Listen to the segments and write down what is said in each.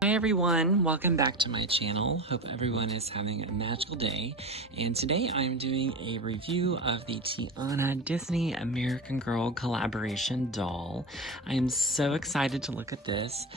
Hi everyone, welcome back to my channel. Hope everyone is having a magical day. And today I'm doing a review of the Tiana Disney American Girl collaboration doll. I am so excited to look at this.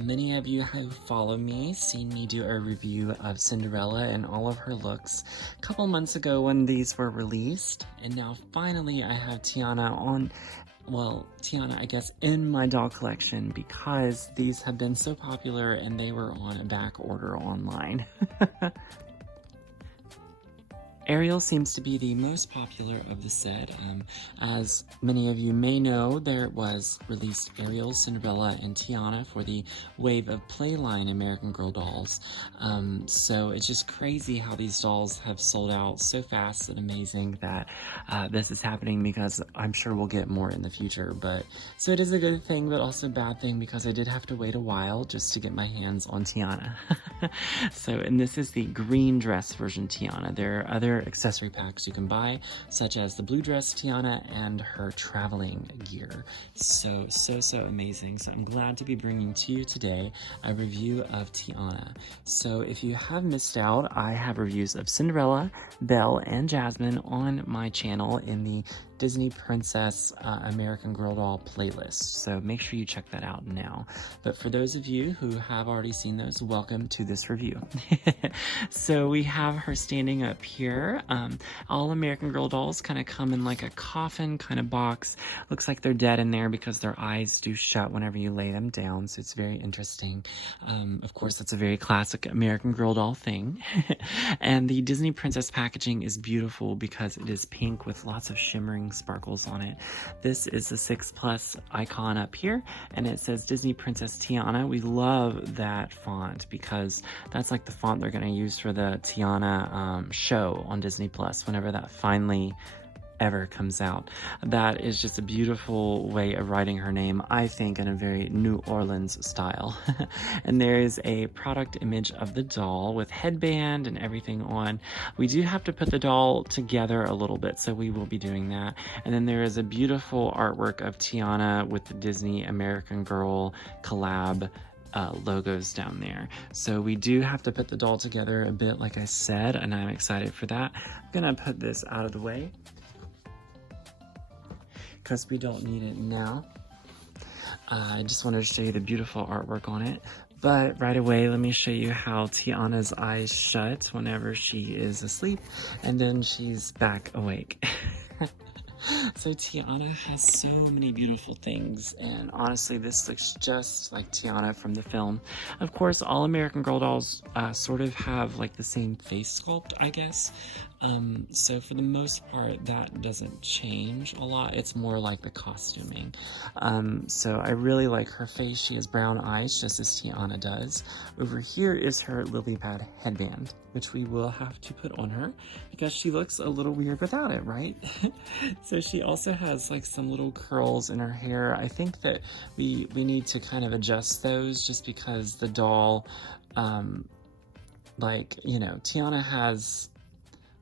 Many of you who follow me seen me do a review of Cinderella and all of her looks a couple months ago when these were released. And now finally I have Tiana on Tiana, I guess, in my doll collection because these have been so popular and they were on a back order online. Ariel seems to be the most popular of the set. As many of you may know, there was released Ariel, Cinderella, and Tiana for the wave of Playline American Girl dolls. So it's just crazy how these dolls have sold out so fast and amazing that this is happening because I'm sure we'll get more in the future. So it is a good thing, but also a bad thing because I did have to wait a while just to get my hands on Tiana. And this is the green dress version Tiana. There are other accessory packs you can buy, such as the blue dress Tiana and her traveling gear. So amazing. So I'm glad to be bringing to you today a review of Tiana. So if you have missed out, I have reviews of Cinderella, Belle, and Jasmine on my channel in the Disney Princess American Girl doll playlist. So make sure you check that out now. But for those of you who have already seen those, welcome to this review. So we have her standing up here. All American Girl dolls kind of come in like a coffin kind of box. Looks like they're dead in there because their eyes do shut whenever you lay them down. So it's very interesting. Of course, that's a very classic American Girl doll thing. And the Disney Princess packaging is beautiful because it is pink with lots of shimmering sparkles on it. This is the 6+ icon up here, and it says Disney Princess Tiana. We love that font because that's like the font they're going to use for the Tiana show on Disney Plus whenever that finally ever comes out. That is just a beautiful way of writing her name, I think, in a very New Orleans style. And there is a product image of the doll with headband and everything on. We do have to put the doll together a little bit, so we will be doing that. And then there is a beautiful artwork of Tiana with the Disney American Girl collab logos down there. So we do have to put the doll together a bit, like I said, and I'm excited for that. I'm gonna put this out of the way because we don't need it now. I just wanted to show you the beautiful artwork on it. But right away, let me show you how Tiana's eyes shut whenever she is asleep, and then she's back awake. So Tiana has so many beautiful things, and honestly, this looks just like Tiana from the film. Of course, all American Girl dolls sort of have like the same face sculpt, I guess. So for the most part, that doesn't change a lot. It's more like the costuming. So I really like her face. She has brown eyes, just as Tiana does. Over here is her lily pad headband, which we will have to put on her because she looks a little weird without it, right? So she also has like some little curls in her hair. I think that we need to kind of adjust those just because the doll, Tiana has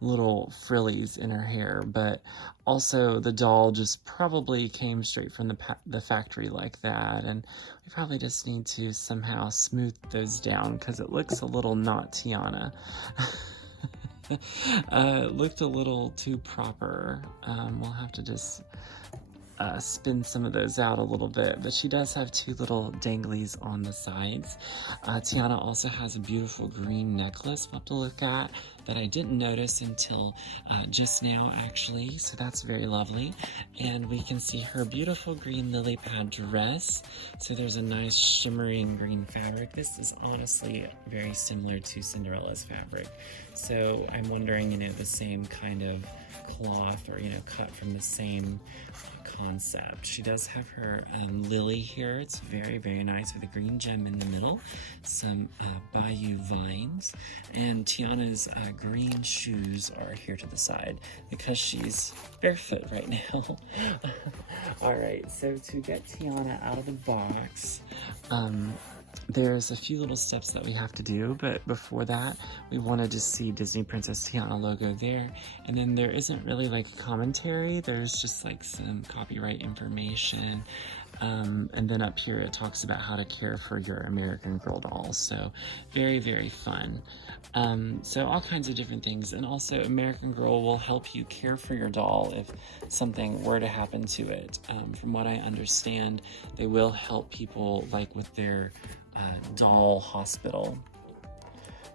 little frillies in her hair, but also the doll just probably came straight from the factory like that, and we probably just need to somehow smooth those down because it looks a little not Tiana. It looked a little too proper. We'll have to just spin some of those out a little bit, but she does have two little danglies on the sides. Tiana also has a beautiful green necklace we'll have to look at that I didn't notice until just now, actually, so that's very lovely. And we can see her beautiful green lily pad dress. So there's a nice shimmering green fabric. This is honestly very similar to Cinderella's fabric. So I'm wondering, the same kind of cloth or, cut from the same concept. She does have her lily here. It's very, very nice with a green gem in the middle, some bayou vines, and Tiana's green shoes are here to the side because she's barefoot right now. All right, so to get Tiana out of the box, there's a few little steps that we have to do, but before that, we want to just see Disney Princess Tiana logo there, and then there isn't really like commentary, there's just like some copyright information. And then up here it talks about how to care for your American Girl dolls. So very, very fun. So all kinds of different things. And also American Girl will help you care for your doll if something were to happen to it. From what I understand, they will help people like with their doll hospital.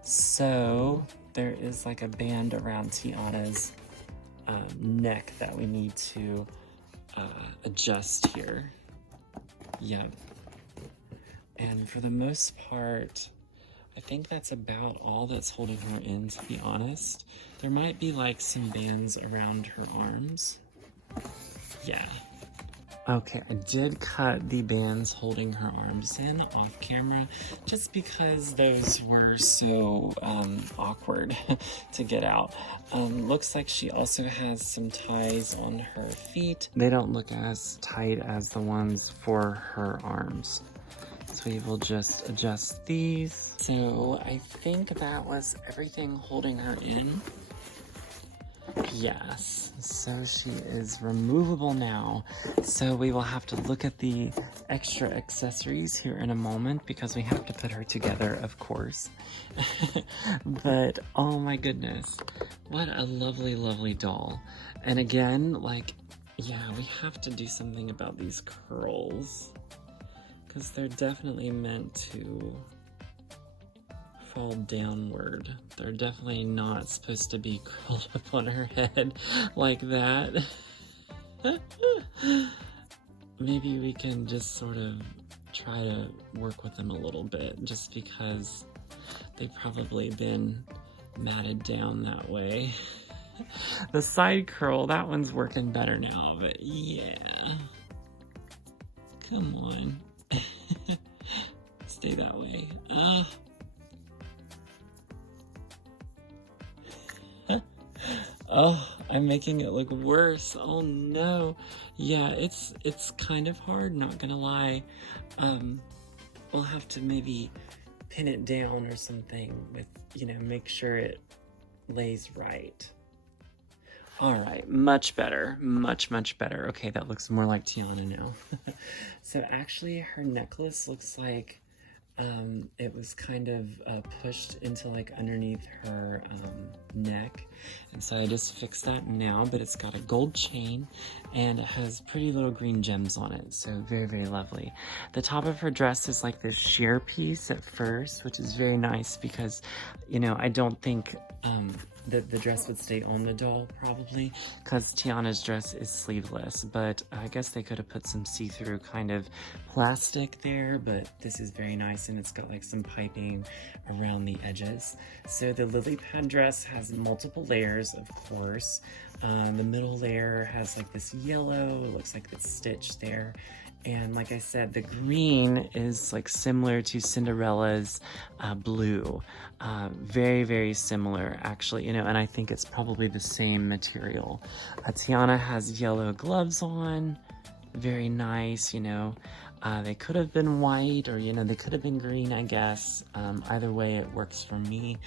So there is like a band around Tiana's neck that we need to adjust here. Yep. And for the most part, I think that's about all that's holding her in, to be honest. There might be like some bands around her arms. Yeah. Okay, I did cut the bands holding her arms in off camera just because those were so awkward to get out. Looks like she also has some ties on her feet. They don't look as tight as the ones for her arms. So we will just adjust these. So I think that was everything holding her in. Yes, so she is removable now. So we will have to look at the extra accessories here in a moment because we have to put her together, of course. But oh my goodness, what a lovely, lovely doll. And again, like, yeah, we have to do something about these curls because they're definitely meant to fall downward. They're definitely not supposed to be curled up on her head like that. Maybe we can just sort of try to work with them a little bit just because they've probably been matted down that way. The side curl, that one's working better now, but yeah. Come on. Stay that way. Oh, I'm making it look worse. Oh no. Yeah, it's kind of hard, not gonna lie. We'll have to maybe pin it down or something with, you know, make sure it lays right. All right, much better, much better. Okay, that looks more like Tiana now. So actually her necklace looks like it was kind of pushed into like underneath her neck, and so I just fixed that now, but it's got a gold chain and it has pretty little green gems on it, so very, very lovely. The top of her dress is like this sheer piece at first, which is very nice because, you know, I don't think that the dress would stay on the doll probably because Tiana's dress is sleeveless, but I guess they could have put some see-through kind of plastic there, but this is very nice and it's got like some piping around the edges. So the lily pad dress has multiple layers, of course. The middle layer has like this yellow, it looks like it's stitched there. And like I said, the green is like similar to Cinderella's blue. Very, very similar actually, you know, and I think it's probably the same material. Tiana has yellow gloves on, very nice, you know. They could have been white or, you know, they could have been green, I guess. Either way, it works for me.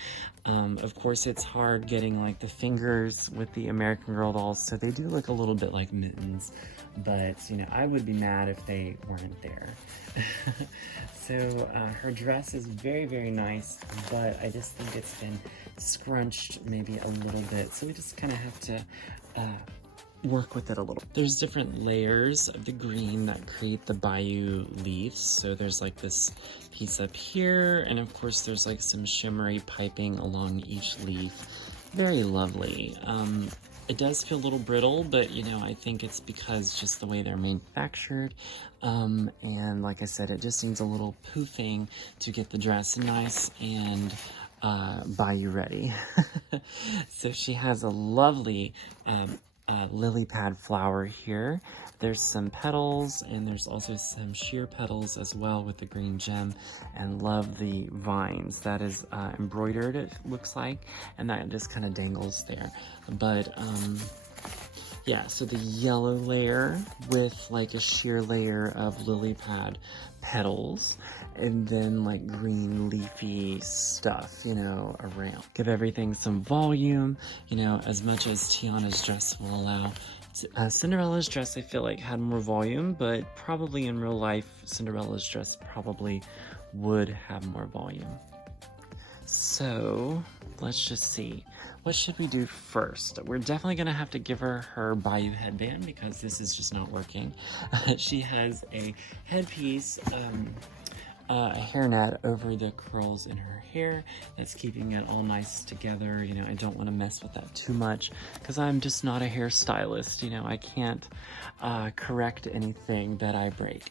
Of course, it's hard getting like the fingers with the American Girl dolls, so they do look a little bit like mittens, but, you know, I would be mad if they weren't there. So her dress is very, very nice, but I just think it's been scrunched maybe a little bit, so we just kind of have to work with it a little. There's different layers of the green that create the bayou leaves. So there's like this piece up here, and of course there's like some shimmery piping along each leaf. Very lovely. It does feel a little brittle, but you know, I think it's because just the way they're manufactured. And like I said, it just needs a little poofing to get the dress nice and bayou ready. So she has a lovely lily pad flower here. There's some petals and there's also some sheer petals as well with the green gem, and love the vines. That is embroidered, it looks like, and that just kind of dangles there. But yeah, so the yellow layer with like a sheer layer of lily pad petals, and then like green leafy stuff, you know, around. Give everything some volume, you know, as much as Tiana's dress will allow Cinderella's dress, I feel like, had more volume, but probably in real life, Cinderella's dress probably would have more volume. So let's just see. What should we do first? We're definitely gonna have to give her her Bayou headband because this is just not working. She has a headpiece, a hairnet over the curls in her hair that's keeping it all nice together. You know, I don't want to mess with that too much because I'm just not a hairstylist. You know, I can't correct anything that I break.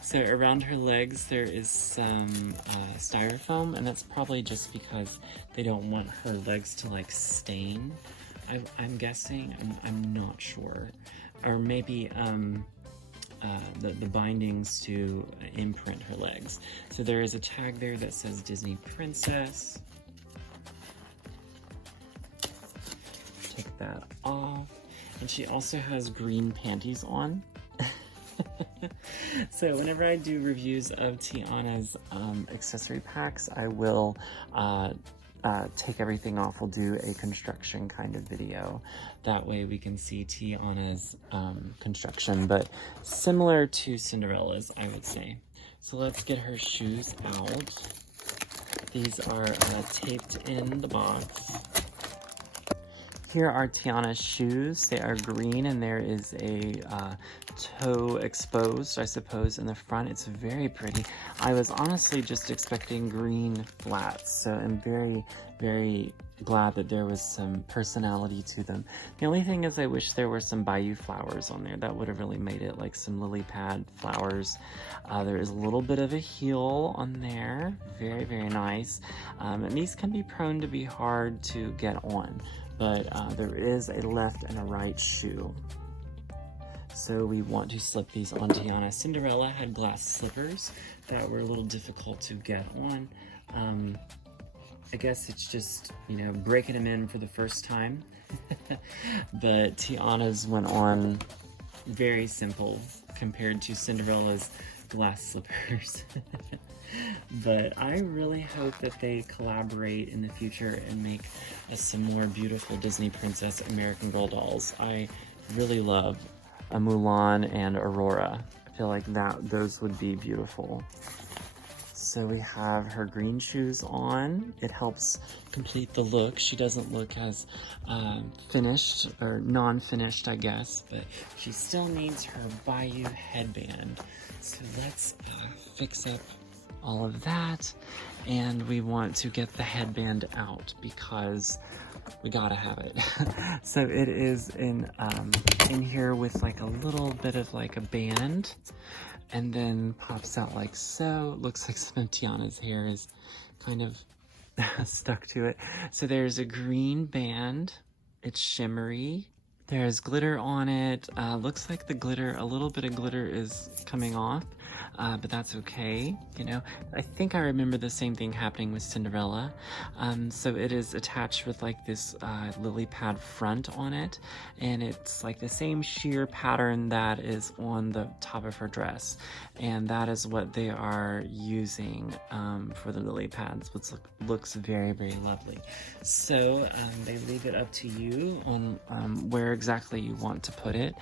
So around her legs there is some styrofoam, and that's probably just because they don't want her legs to like stain. I'm guessing, I'm not sure. Or maybe the bindings to imprint her legs. So there is a tag there that says Disney Princess. Take that off. And she also has green panties on. So whenever I do reviews of Tiana's accessory packs, I will take everything off. We'll do a construction kind of video. That way we can see Tiana's construction, but similar to Cinderella's, I would say. So let's get her shoes out. These are taped in the box. Here are Tiana's shoes. They are green, and there is a toe exposed, I suppose, in the front. It's very pretty. I was honestly just expecting green flats, so I'm very, very glad that there was some personality to them. The only thing is I wish there were some Bayou flowers on there. That would have really made it like some lily pad flowers. There is a little bit of a heel on there. Very, very nice. And these can be prone to be hard to get on, but there is a left and a right shoe. So we want to slip these on Tiana. Cinderella had glass slippers that were a little difficult to get on. I guess it's just, you know, breaking them in for the first time. But Tiana's went on very simple compared to Cinderella's glass slippers. But I really hope that they collaborate in the future and make some more beautiful Disney Princess American Girl dolls. I really love a Mulan and Aurora. I feel like those would be beautiful. So we have her green shoes on. It helps complete the look. She doesn't look as finished or non-finished, I guess, but she still needs her Bayou headband. So let's fix up all of that, and we want to get the headband out because we gotta have it. So it is in here with like a little bit of like a band, and then pops out like so. Looks like some of Tiana's hair is kind of stuck to it. So there's a green band. It's shimmery. There's glitter on it. Looks like the glitter, a little bit of glitter is coming off, but that's okay. You know, I think I remember the same thing happening with Cinderella. So it is attached with like this lily pad front on it, and it's like the same sheer pattern that is on the top of her dress, and that is what they are using for the lily pads, which looks very, very lovely. So they leave it up to you on where exactly you want to put it,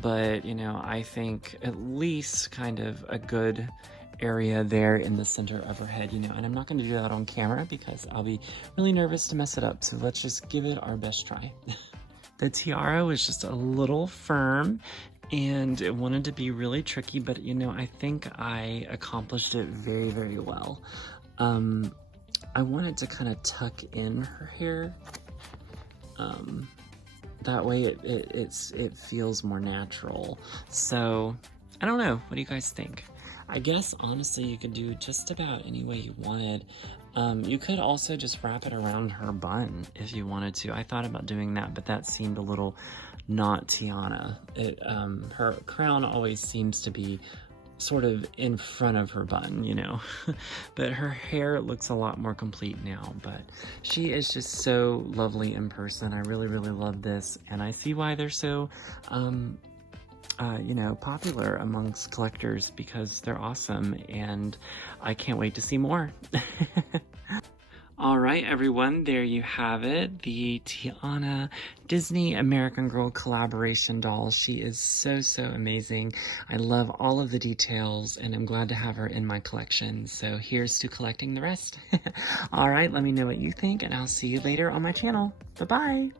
but you know, I think at least kind of a good area there in the center of her head, you know, and I'm not going to do that on camera because I'll be really nervous to mess it up, so let's just give it our best try. The tiara was just a little firm and it wanted to be really tricky, but you know, I think I accomplished it very, very well. I wanted to kind of tuck in her hair. That way it feels more natural. So I don't know, what do you guys think? I guess honestly you could do just about any way you wanted. You could also just wrap it around her bun if you wanted to. I thought about doing that, but that seemed a little not Tiana. Her crown always seems to be sort of in front of her bun, you know. But her hair looks a lot more complete now, but she is just so lovely in person. I really, really love this, and I see why they're so you know, popular amongst collectors, because they're awesome, and I can't wait to see more. All right, everyone, there you have it. The Tiana Disney American Girl collaboration doll. She is so, so amazing. I love all of the details, and I'm glad to have her in my collection. So here's to collecting the rest. All right, let me know what you think, and I'll see you later on my channel. Bye-bye.